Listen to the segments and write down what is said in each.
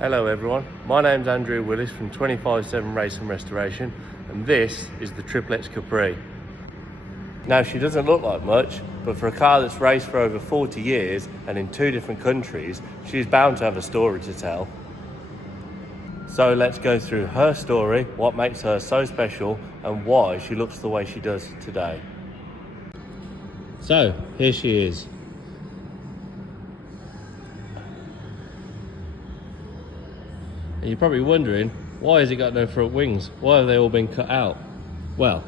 Hello everyone, my name's Andrew Willis from 25/7 Race and Restoration, and this is the Triplex Capri. Now, she doesn't look like much, but for a car that's raced for over 40 years and in 2 different countries, she's bound to have a story to tell. So let's go through her story, what makes her so special and why she looks the way she does today. So here she is. And you're probably wondering, why has it got no front wings? Why have they all been cut out? Well,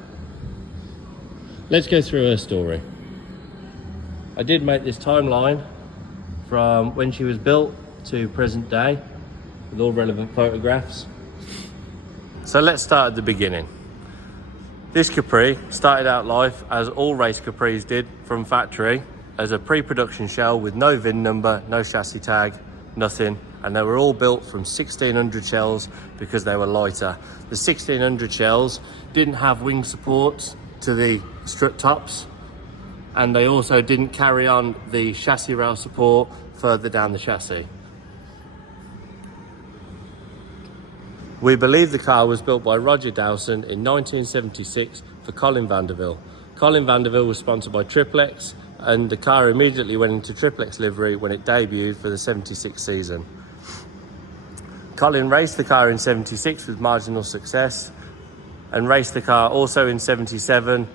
let's go through her story. I did make this timeline from when she was built to present day with all relevant photographs. So let's start at the beginning. This Capri started out life as all race Capris did from factory, as a pre-production shell with no VIN number, no chassis tag, nothing. And they were all built from 1600 shells because they were lighter. The 1600 shells didn't have wing supports to the strut tops, and they also didn't carry on the chassis rail support further down the chassis. We believe the car was built by Roger Dowson in 1976 for Colin Vanderville. Colin Vanderville was sponsored by Triplex, and the car immediately went into Triplex livery when it debuted for the 76 season. Colin raced the car in 76 with marginal success, and raced the car also in 77,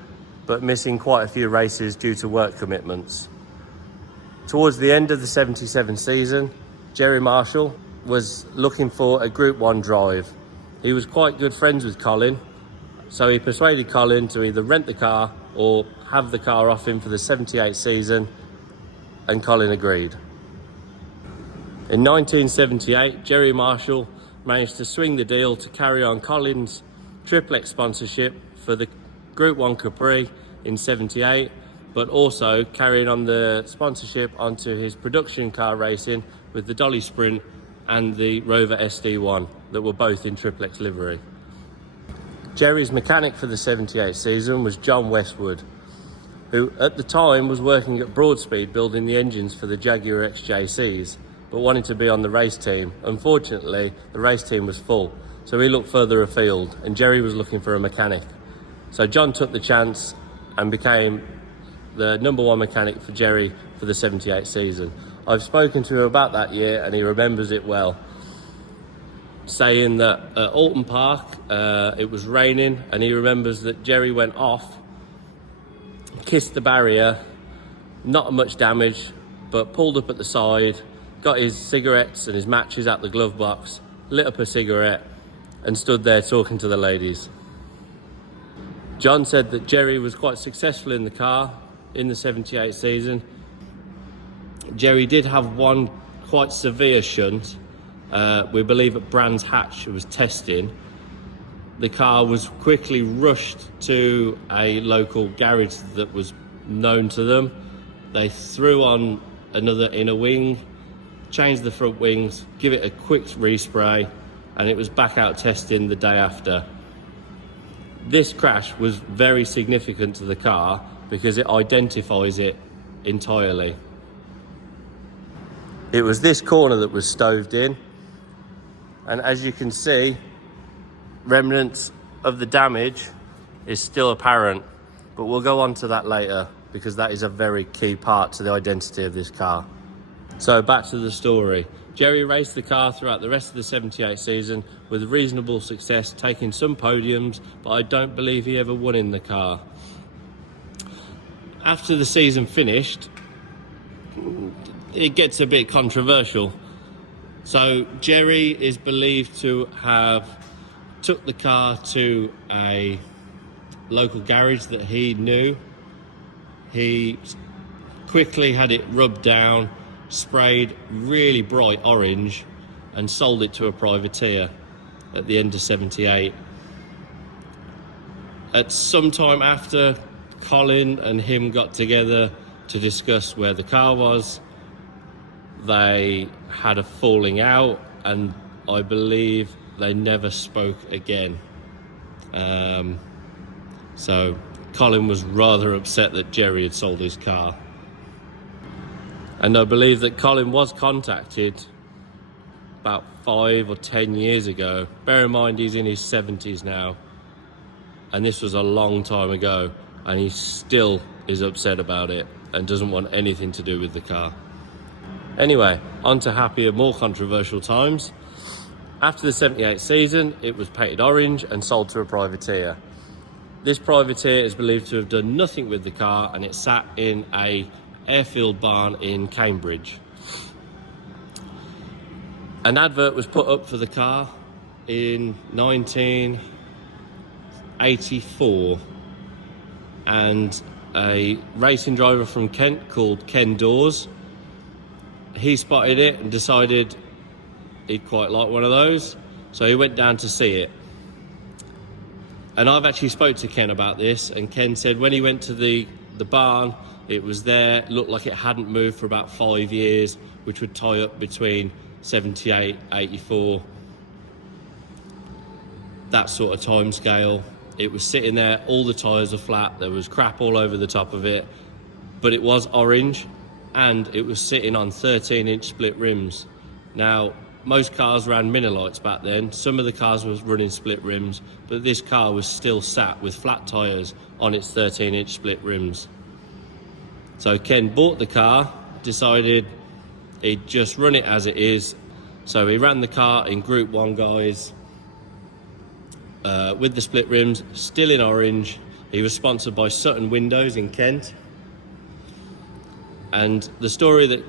but missing quite a few races due to work commitments. Towards the end of the 77 season, Jerry Marshall was looking for a Group 1 drive. He was quite good friends with Colin, so he persuaded Colin to either rent the car or have the car off him for the 78 season, and Colin agreed. In 1978, Jerry Marshall managed to swing the deal to carry on Colin's Triplex sponsorship for the Group 1 Capri in 78, but also carrying on the sponsorship onto his production car racing with the Dolly Sprint and the Rover SD1 that were both in Triplex livery. Jerry's mechanic for the 78 season was John Westwood, who at the time was working at Broadspeed building the engines for the Jaguar XJCs, but wanted to be on the race team. Unfortunately, the race team was full, so he looked further afield, and Jerry was looking for a mechanic. So John took the chance and became the #1 mechanic for Jerry for the 78 season. I've spoken to him about that year, and he remembers it well, saying that at Alton Park it was raining, and he remembers that Jerry went off, kissed the barrier, not much damage, but pulled up at the side, got his cigarettes and his matches out the glove box, lit up a cigarette, and stood there talking to the ladies. John said that Jerry was quite successful in the car in the 78 season. Jerry did have one quite severe shunt. We believe at Brands Hatch it was testing. The car was quickly rushed to a local garage that was known to them. They threw on another inner wing, changed the front wings, give it a quick respray, and it was back out testing the day after. This crash was very significant to the car because it identifies it entirely. It was this corner that was stoved in, and as you can see, remnants of the damage is still apparent, but we'll go on to that later because that is a very key part to the identity of this car. So back to the story. Jerry raced the car throughout the rest of the 78 season with reasonable success, taking some podiums, but I don't believe he ever won in the car. After the season finished, it gets a bit controversial. So Jerry is believed to have took the car to a local garage that he knew. He quickly had it rubbed down, sprayed really bright orange, and sold it to a privateer at the end of 78. At some time after, Colin and him got together to discuss where the car was. They had a falling out, and I believe they never spoke again. So Colin was rather upset that Jerry had sold his car. And I believe that Colin was contacted about 5 or 10 years ago. Bear in mind, he's in his 70s now, and this was a long time ago, and he still is upset about it and doesn't want anything to do with the car. Anyway, on to happier, more controversial times. After the 78 season, it was painted orange and sold to a privateer. This privateer is believed to have done nothing with the car, and it sat in a airfield barn in Cambridge. An advert was put up for the car in 1984, and a racing driver from Kent called Ken Dawes, he spotted it and decided he'd quite like one of those, so he went down to see it. And I've actually spoke to Ken about this, and Ken said when he went to the barn, it was there, looked like it hadn't moved for about 5 years, which would tie up between 78, 84, that sort of time scale. It was sitting there, all the tyres are flat, there was crap all over the top of it, but it was orange, and it was sitting on 13-inch split rims. Now, most cars ran Minolites back then. Some of the cars was running split rims, but this car was still sat with flat tyres on its 13-inch split rims. So Ken bought the car, decided he'd just run it as it is. So he ran the car in Group 1 guys, with the split rims, still in orange. He was sponsored by Sutton Windows in Kent. And the story that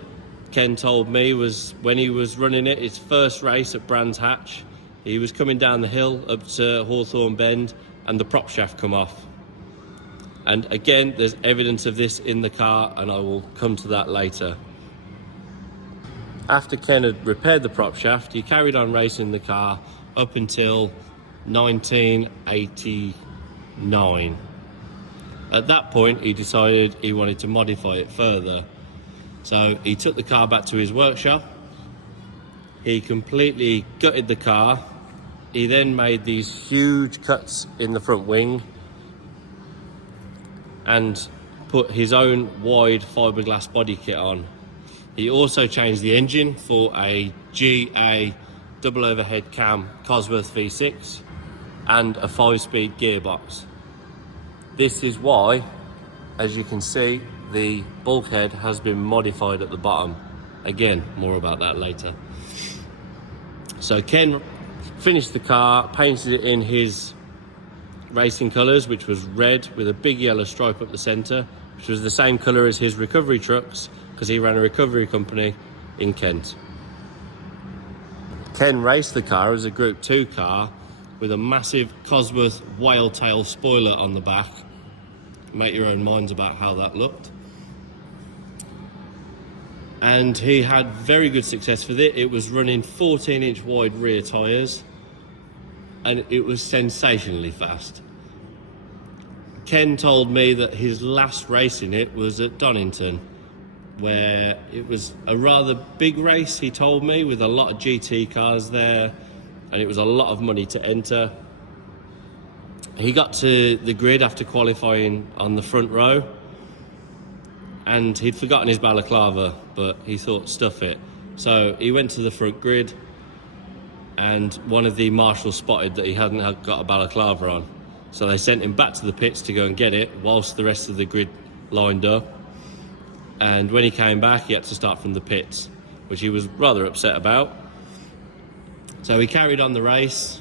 Ken told me was when he was running it, his first race at Brands Hatch, he was coming down the hill up to Hawthorne Bend, and the prop shaft come off. And again, there's evidence of this in the car, and I will come to that later. After Ken had repaired the prop shaft, he carried on racing the car up until 1989. At that point, he decided he wanted to modify it further. So he took the car back to his workshop. He completely gutted the car. He then made these huge cuts in the front wing and put his own wide fiberglass body kit on. He also changed the engine for a GA double overhead cam Cosworth V6 and a 5-speed gearbox. This is why, as you can see, the bulkhead has been modified at the bottom. Again, more about that later. So Ken finished the car, painted it in his racing colours, which was red with a big yellow stripe up the centre, which was the same colour as his recovery trucks, because he ran a recovery company in Kent. Ken raced the car as a Group 2 car with a massive Cosworth whale tail spoiler on the back. Make your own minds about how that looked. And he had very good success with it. It was running 14-inch wide rear tyres, and it was sensationally fast. Ken told me that his last race in it was at Donington, where it was a rather big race, he told me, with a lot of GT cars there, and it was a lot of money to enter. He got to the grid after qualifying on the front row, and he'd forgotten his balaclava, but he thought, stuff it. So he went to the front grid, and one of the marshals spotted that he hadn't got a balaclava on. So they sent him back to the pits to go and get it, whilst the rest of the grid lined up. And when he came back, he had to start from the pits, which he was rather upset about. So he carried on the race,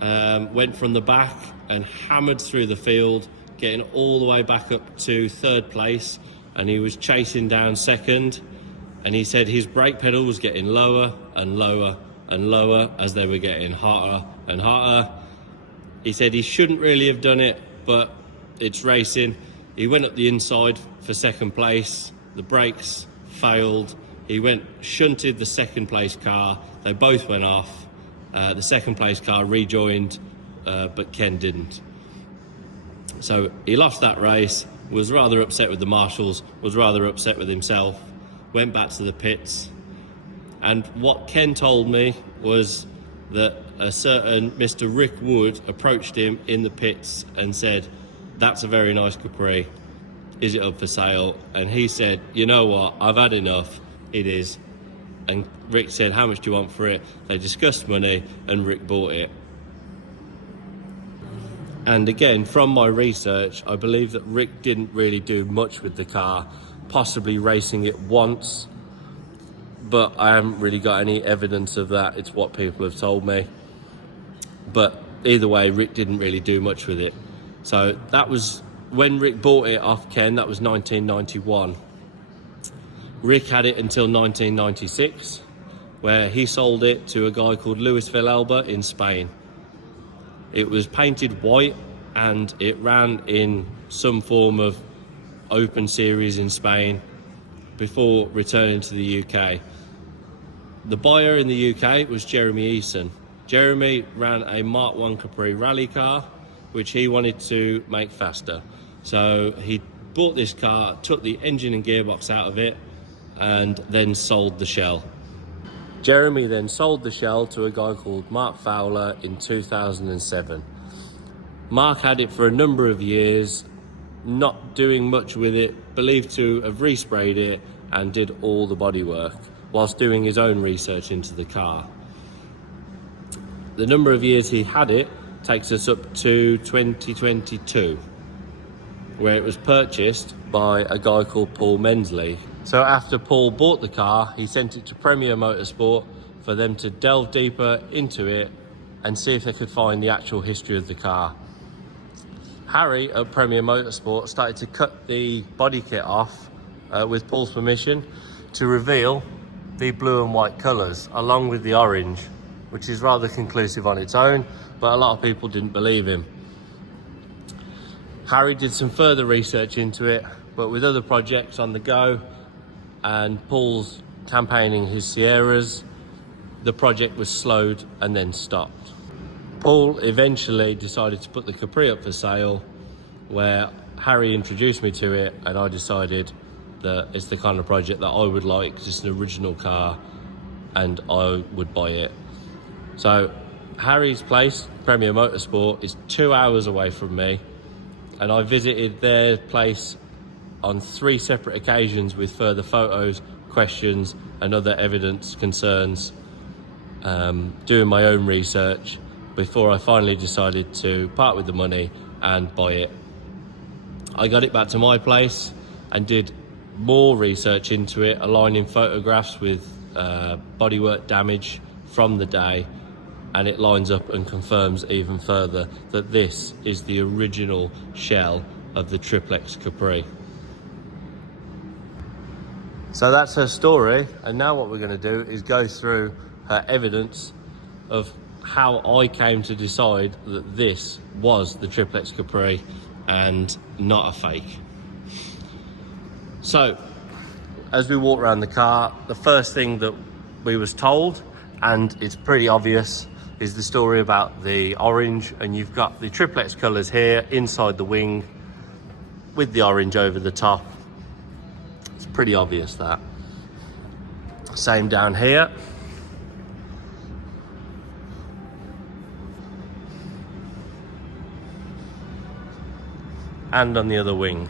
went from the back and hammered through the field, getting all the way back up to third place, and he was chasing down second. And he said his brake pedal was getting lower and lower and lower as they were getting hotter and hotter. He said he shouldn't really have done it, but it's racing. He went up the inside for second place. The brakes failed. He shunted the second place car. They both went off. The second place car rejoined, but Ken didn't. So he lost that race, was rather upset with the marshals, was rather upset with himself, went back to the pits. And what Ken told me was that a certain Mr. Rick Wood approached him in the pits and said, "That's a very nice Capri. Is it up for sale?" And he said, "You know what? I've had enough. It is." and Rick said, how much do you want for it? They discussed money and Rick bought it. And again, from my research, I believe that Rick didn't really do much with the car, possibly racing it once, but I haven't really got any evidence of that. It's what people have told me. But either way, Rick didn't really do much with it. So that was when Rick bought it off Ken. That was 1991. Rick had it until 1996, where he sold it to a guy called Luis Villalba in Spain. It was painted white and it ran in some form of open series in Spain before returning to the UK. The buyer in the UK was Jeremy Eason. Jeremy ran a Mark 1 Capri rally car, which he wanted to make faster. So he bought this car, took the engine and gearbox out of it, and then sold the shell. Jeremy then sold the shell to a guy called Mark Fowler in 2007. Mark had it for a number of years, not doing much with it, believed to have resprayed it and did all the bodywork, whilst doing his own research into the car. The number of years he had it takes us up to 2022, where it was purchased by a guy called Paul Mensley. So after Paul bought the car, he sent it to Premier Motorsport for them to delve deeper into it and see if they could find the actual history of the car. Harry at Premier Motorsport started to cut the body kit off with Paul's permission to reveal the blue and white colours along with the orange, which is rather conclusive on its own, but a lot of people didn't believe him. Harry did some further research into it, but with other projects on the go and Paul's campaigning his Sierras, the project was slowed and then stopped. Paul eventually decided to put the Capri up for sale, where Harry introduced me to it, and I decided that it's the kind of project that I would like. It's an original car and I would buy it. So Harry's place, Premier Motorsport, is 2 hours away from me, and I visited their place on 3 separate occasions with further photos, questions and other evidence concerns, doing my own research before I finally decided to part with the money and buy it. I got it back to my place and did more research into it, aligning photographs with bodywork damage from the day, and it lines up and confirms even further that this is the original shell of the Triplex Capri. So that's her story, and now what we're going to do is go through her evidence of how I came to decide that this was the Triplex Capri and not a fake. So as we walk around the car, the first thing that we was told, and it's pretty obvious, is the story about the orange, and you've got the triplex colours here inside the wing with the orange over the top. It's pretty obvious that. Same down here. And on the other wing.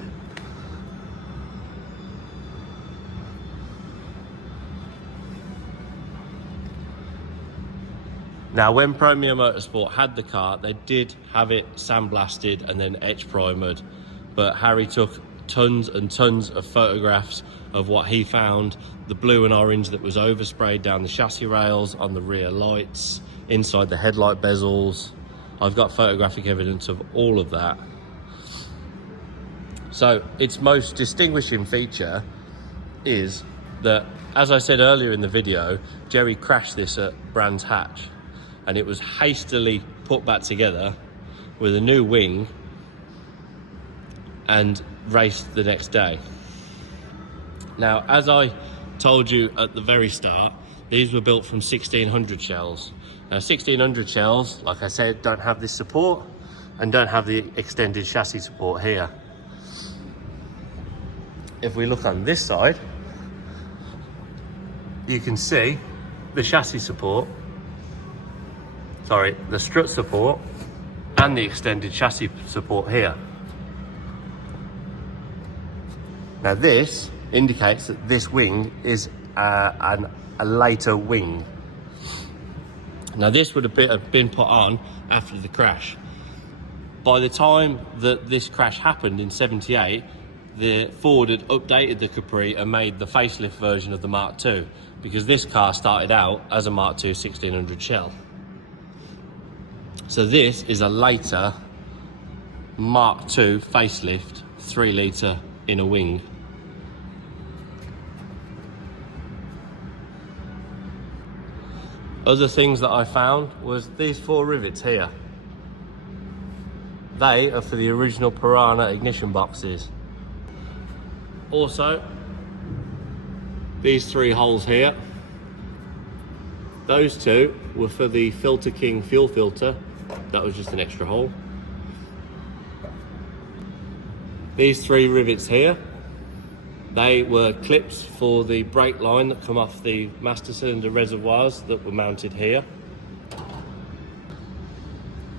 Now, when Premier Motorsport had the car, they did have it sandblasted and then etch primered, but Harry took tons and tons of photographs of what he found, the blue and orange that was oversprayed down the chassis rails, on the rear lights, inside the headlight bezels. I've got photographic evidence of all of that. So its most distinguishing feature is that, as I said earlier in the video, Jerry crashed this at Brands Hatch, and it was hastily put back together with a new wing and raced the next day. Now, as I told you at the very start, these were built from 1600 shells. Now, 1600 shells, like I said, don't have this support and don't have the extended chassis support here. If we look on this side, you can see the chassis support, sorry, the strut support and the extended chassis support here. Now this indicates that this wing is a later wing. Now this would have been put on after the crash. By the time that this crash happened in 78, the Ford had updated the Capri and made the facelift version of the Mark II, because this car started out as a Mark II 1600 shell. So this is a later Mark II facelift 3 litre inner wing. Other things that I found was these 4 rivets here. They are for the original Piranha ignition boxes. Also, these 3 holes here, those 2 were for the Filter King fuel filter. That was just an extra hole. These 3 rivets here, they were clips for the brake line that come off the master cylinder reservoirs that were mounted here.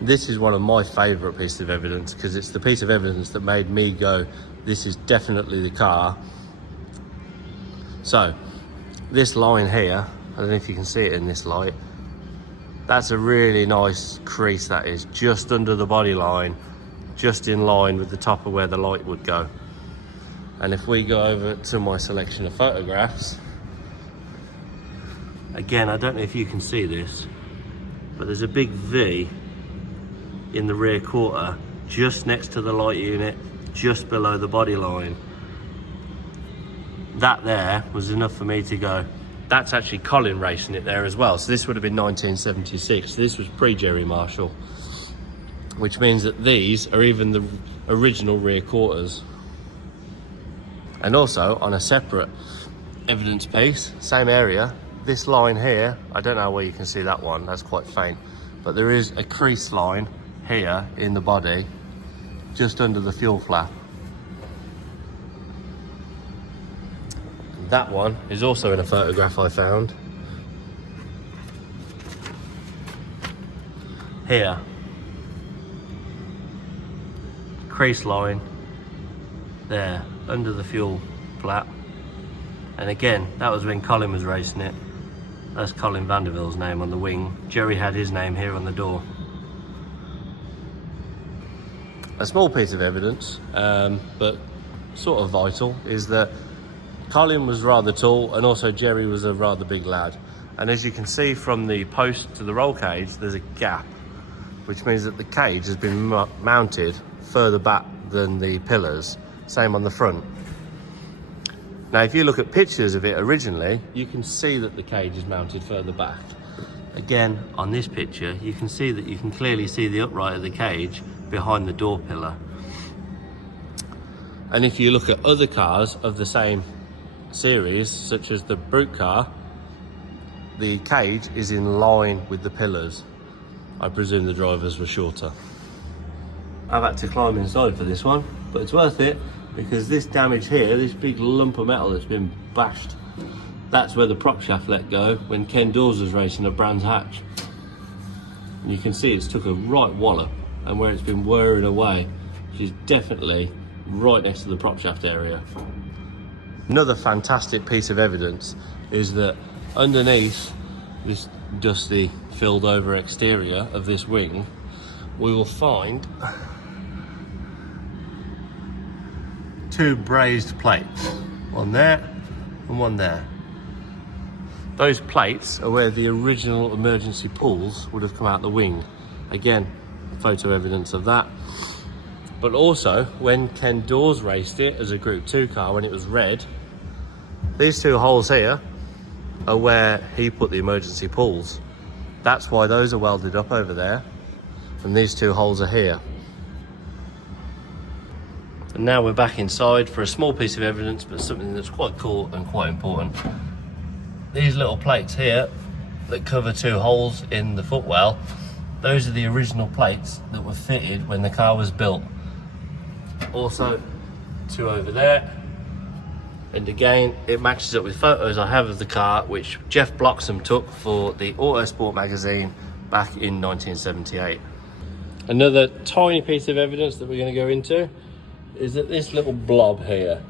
This is one of my favourite pieces of evidence, because it's the piece of evidence that made me go, this is definitely the car. So, this line here, I don't know if you can see it in this light, that's a really nice crease, that is, just under the body line, just in line with the top of where the light would go. And if we go over to my selection of photographs, again, I don't know if you can see this, but there's a big V in the rear quarter, just next to the light unit, just below the body line. That there was enough for me to go, that's actually Colin racing it there as well. So this would have been 1976. So this was pre-Jerry Marshall, which means that these are even the original rear quarters. And also on a separate evidence piece, same area, this line here, I don't know where you can see that one, that's quite faint, but there is a crease line here in the body, just under the fuel flap. That one is also in a photograph I found. Here. Crease line there, under the fuel flap. And again, that was when Colin was racing it. That's Colin Vanderville's name on the wing. Jerry had his name here on the door. A small piece of evidence, but sort of vital, is that Colin was rather tall and also Jerry was a rather big lad. And as you can see from the post to the roll cage, there's a gap, which means that the cage has been mounted further back than the pillars, same on the front. Now if you look at pictures of it originally, you can see that the cage is mounted further back. Again, on this picture, you can see that you can clearly see the upright of the cage behind the door pillar. And if you look at other cars of the same series, such as the Brute car, the cage is in line with the pillars. I presume the drivers were shorter. I've had to climb inside for this one, but it's worth it, because this damage here, this big lump of metal that's been bashed, that's where the prop shaft let go when Ken Dawes was racing at Brands Hatch. And you can see it's took a right wallop, and where it's been whirring away, which is definitely right next to the prop shaft area. Another fantastic piece of evidence is that underneath this dusty, filled over exterior of this wing, we will find 2 brazed plates, one there and one there. Those plates are where the original emergency pulls would have come out the wing. Again, photo evidence of that. But also, when Ken Dawes raced it as a Group 2 car when it was red, these 2 holes here are where he put the emergency pulls. That's why those are welded up over there, and these 2 holes are here. And now we're back inside for a small piece of evidence, but something that's quite cool and quite important. These little plates here that cover 2 holes in the footwell, those are the original plates that were fitted when the car was built. Also, 2 over there. And again, it matches up with photos I have of the car, which Jeff Bloxham took for the Autosport magazine back in 1978. Another tiny piece of evidence that we're going to go into is that this little blob here.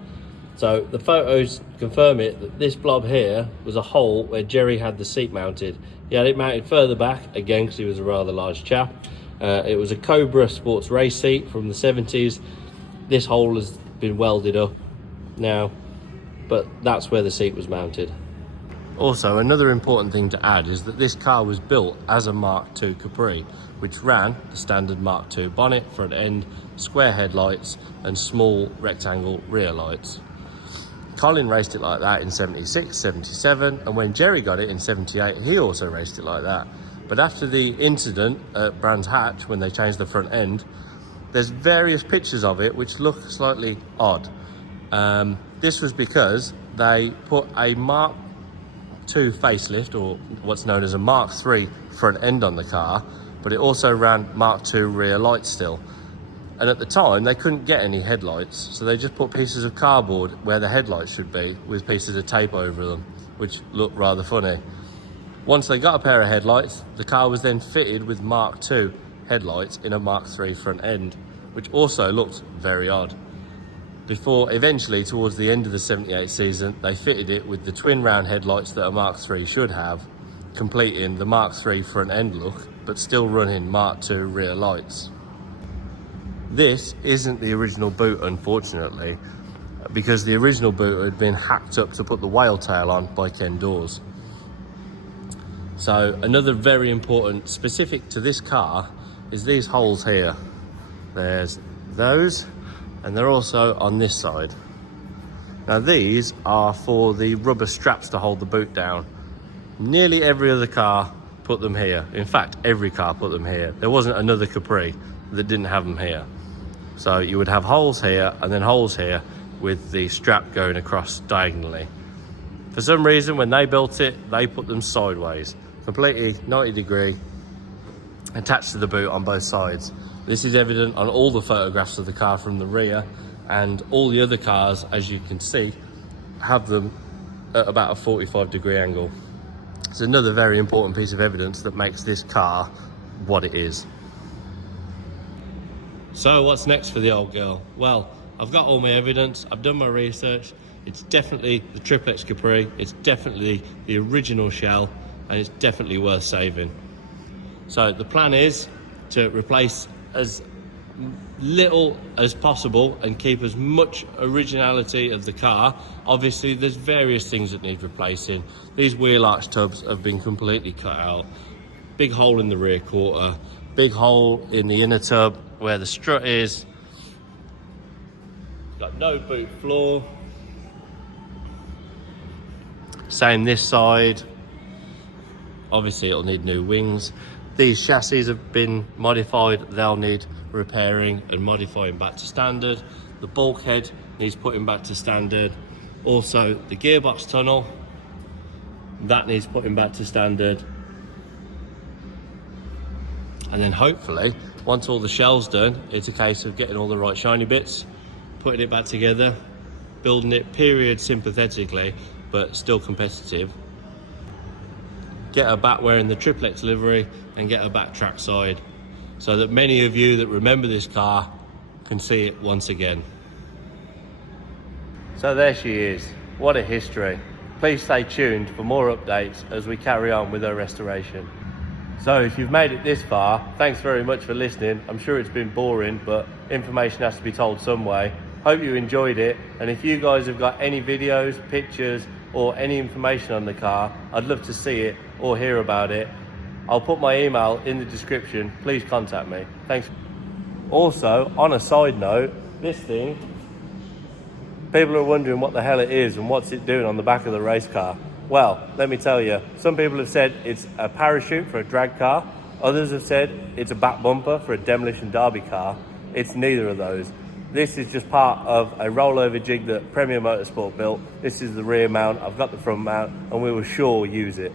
So the photos confirm it, that this blob here was a hole where Jerry had the seat mounted. He had it mounted further back, again because he was a rather large chap. It was a Cobra sports race seat from the 70s. This hole has been welded up now, but that's where the seat was mounted. Also, another important thing to add is that this car was built as a Mark II Capri, which ran the standard Mark II bonnet, front end, square headlights and small rectangle rear lights. Colin raced it like that in 76, 77, and when Jerry got it in 78, he also raced it like that. But after the incident at Brands Hatch, when they changed the front end, there's various pictures of it which look slightly odd. This was because they put a Mark II facelift, or what's known as a Mark III front end on the car, but it also ran Mark II rear lights still. And at the time, they couldn't get any headlights, so they just put pieces of cardboard where the headlights should be with pieces of tape over them, which looked rather funny. Once they got a pair of headlights, the car was then fitted with Mark II headlights in a Mark III front end, which also looked very odd. Before eventually, towards the end of the 78 season, they fitted it with the twin round headlights that a Mark III should have, completing the Mark III front end look, but still running Mark II rear lights. This isn't the original boot, unfortunately, because the original boot had been hacked up to put the whale tail on by Ken Dawes. So another very important specific to this car is these holes here. There's those, and they're also on this side. Now these are for the rubber straps to hold the boot down. Nearly every other car put them here. In fact, every car put them here. There wasn't another Capri that didn't have them here. So you would have holes here and then holes here with the strap going across diagonally. For some reason, when they built it, they put them sideways, completely 90 degree, attached to the boot on both sides. This is evident on all the photographs of the car from the rear, and all the other cars, as you can see, have them at about a 45 degree angle. It's another very important piece of evidence that makes this car what it is. So what's next for the old girl? Well, I've got all my evidence, I've done my research. It's definitely the Triplex Capri, it's definitely the original shell, and it's definitely worth saving. So the plan is to replace as little as possible and keep as much originality of the car. Obviously there's various things that need replacing. These wheel arch tubs have been completely cut out. Big hole in the rear quarter, big hole in the inner tub where the strut is. Got no boot floor. Same this side. Obviously it'll need new wings. These chassis have been modified. They'll need repairing and modifying back to standard. The bulkhead needs putting back to standard. Also the gearbox tunnel, that needs putting back to standard. And then hopefully, once all the shell's done, it's a case of getting all the right shiny bits, putting it back together, building it period sympathetically, but still competitive. Get her back wearing the Triplex livery and get her back trackside, so that many of you that remember this car can see it once again. So there she is. What a history. Please stay tuned for more updates as we carry on with her restoration. So if you've made it this far, thanks very much for listening. I'm sure it's been boring, but information has to be told some way. Hope you enjoyed it, and if you guys have got any videos, pictures, or any information on the car, I'd love to see it or hear about it. I'll put my email in the description. Please contact me. Thanks. Also, on a side note, this thing, people are wondering what the hell it is and what's it doing on the back of the race car. Well, let me tell you, some people have said it's a parachute for a drag car. Others have said it's a back bumper for a demolition derby car. It's neither of those. This is just part of a rollover jig that Premier Motorsport built. This is the rear mount, I've got the front mount, and we will sure use it.